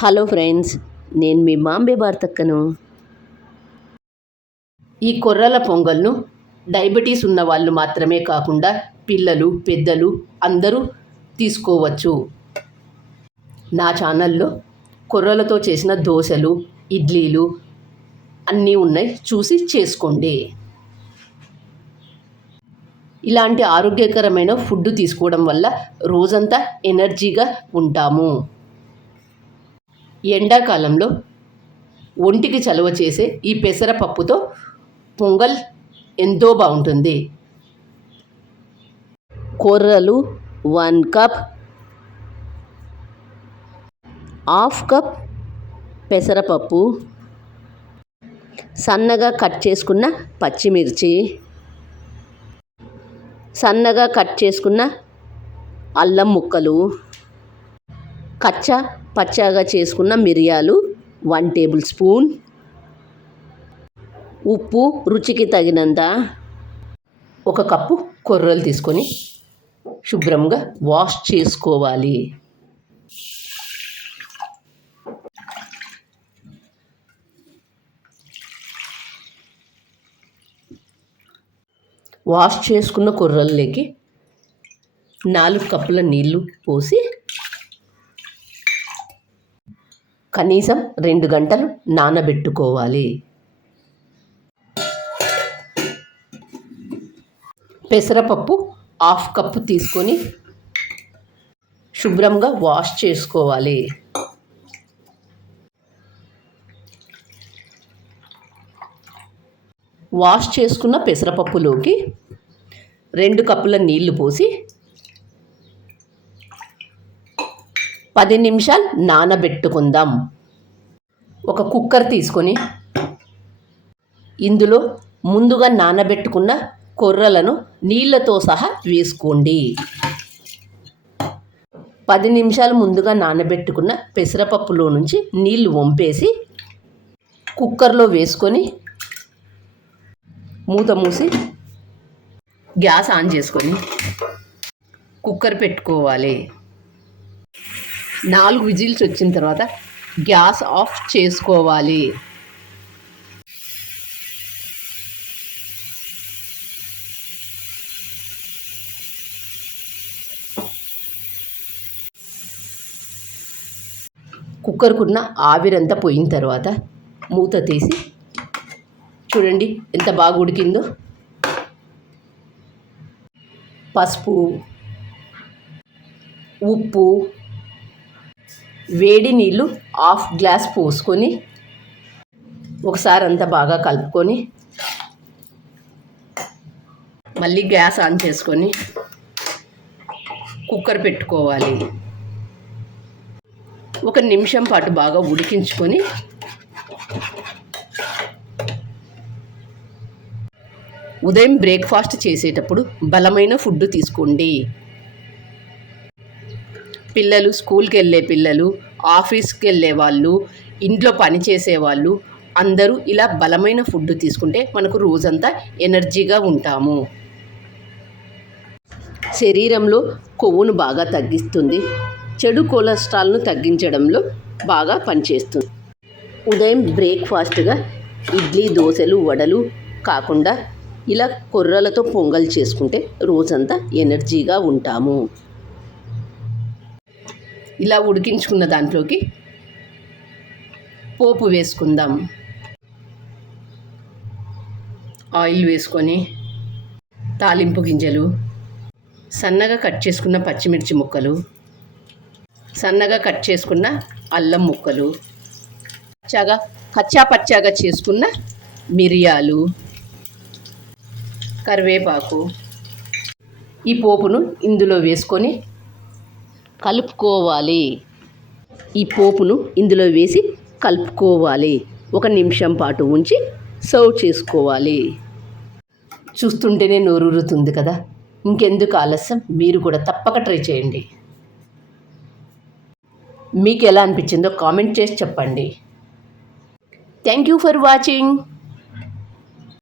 Hello friends, నేను మీ మాంబే భారతక్కను. ఈ కొర్రల పొంగల్ను diabetes ఉన్న వాళ్ళు మాత్రమే కాకుండా పిల్లలు, పెద్దలు అందరూ తీసుకోవచ్చు. నా ఛానల్లో కొర్రలతో చేసిన దోశలు, ఇడ్లీలు అన్నీ ఉన్నాయి, చూసి చేసుకోండి. ఇలాంటి ఆరోగ్యకరమైన ఫుడ్ తీసుకోవడం వల్ల రోజంతా ఎనర్జీగా ఉంటాము. ఎండాకాలంలో ఒంటికి చలువ చేసే ఈ పెసరపప్పుతో పొంగల్ ఎంతో బాగుంటుంది. కొర్రలు 1 కప్, హాఫ్ కప్ పెసరపప్పు, సన్నగా కట్ చేసుకున్న పచ్చిమిర్చి, సన్నగా కట్ చేసుకున్న అల్లం ముక్కలు, పచ్చాగా చేసుకున్న మిరియాలు 1 టేబుల్ స్పూన్, ఉప్పు రుచికి తగినంత. 1 కప్పు కొర్రలు తీసుకొని శుభ్రంగా వాష్ చేసుకోవాలి. వాష్ చేసుకున్న కొర్రల్లోకి 4 కప్పుల నీళ్లు పోసి కనీసం 2 గంటలు నానబెట్టుకోవాలి. పెసరపప్పు 1/2 కప్పు తీసుకొని శుభ్రంగా వాష్ చేసుకోవాలి. వాష్ చేసుకున్న పెసరపప్పులోకి 2 కప్పుల నీళ్లు పోసి 10 నిమిషాలు నానబెట్టుకుందాం. ఒక కుక్కర్ తీసుకొని ఇందులో ముందుగా నానబెట్టుకున్న కొర్రలను నీళ్ళతో సహా వేసుకోండి. 10 నిమిషాలు ముందుగా నానబెట్టుకున్న పెసరపప్పులో నుంచి నీళ్లు వంపేసి కుక్కర్లో వేసుకొని మూత మూసి గ్యాస్ ఆన్ చేసుకొని కుక్కర్ పెట్టుకోవాలి. 4 విజిల్స్ వచ్చిన తర్వాత గ్యాస్ ఆఫ్ చేసుకోవాలి. కుక్కర్కున్న ఆవిరంతా పోయిన తర్వాత మూత తీసి చూడండి ఎంత బాగా ఉడికిందో. పసుపు, ఉప్పు, వేడి నీళ్ళు 1/2 గ్లాస్ పోసుకొని ఒకసారి అంతా బాగా కలుపుకొని మళ్ళీ గ్యాస్ ఆన్ చేసుకొని కుక్కర్ పెట్టుకోవాలి. 1 నిమిషం పాటు బాగా ఉడికించుకొని ఉదయం బ్రేక్ఫాస్ట్ చేసేటప్పుడు బలమైన ఫుడ్ తీసుకోండి. పిల్లలు, స్కూల్కి వెళ్ళే పిల్లలు, ఆఫీస్కి వెళ్ళే వాళ్ళు, ఇంట్లో పని చేసేవాళ్ళు అందరూ ఇలా బలమైన ఫుడ్ తీసుకుంటే మనకు రోజంతా ఎనర్జీగా ఉంటాము. శరీరంలో కొవ్వును బాగా తగ్గిస్తుంది. చెడు కొలెస్ట్రాల్ను తగ్గించడంలో బాగా పనిచేస్తుంది. ఉదయం బ్రేక్ఫాస్ట్గా ఇడ్లీ, దోశలు, వడలు కాకుండా ఇలా కొర్రలతో పొంగల్ చేసుకుంటే రోజంతా ఎనర్జీగా ఉంటాము. ఇలా ఉడికించుకున్న దాంట్లోకి పోపు వేసుకుందాం. ఆయిల్ వేసుకొని తాలింపు గింజలు, సన్నగా కట్ చేసుకున్న పచ్చిమిర్చి ముక్కలు, సన్నగా కట్ చేసుకున్న అల్లం ముక్కలు, పచ్చాగా చేసుకున్న మిరియాలు, కరివేపాకు, ఈ పోపును ఇందులో వేసుకొని కలుపుకోవాలి. ఈ పోపును ఇందులో వేసి కలుపుకోవాలి. 1 నిమిషం పాటు ఉంచి సర్వ్ చేసుకోవాలి. చూస్తుంటేనే నోరూరుతుంది కదా. ఇంకెందుకు ఆలస్యం, మీరు కూడా తప్పక ట్రై చేయండి. మీకు ఎలా అనిపించిందో కామెంట్ చేసి చెప్పండి. Thank you for watching.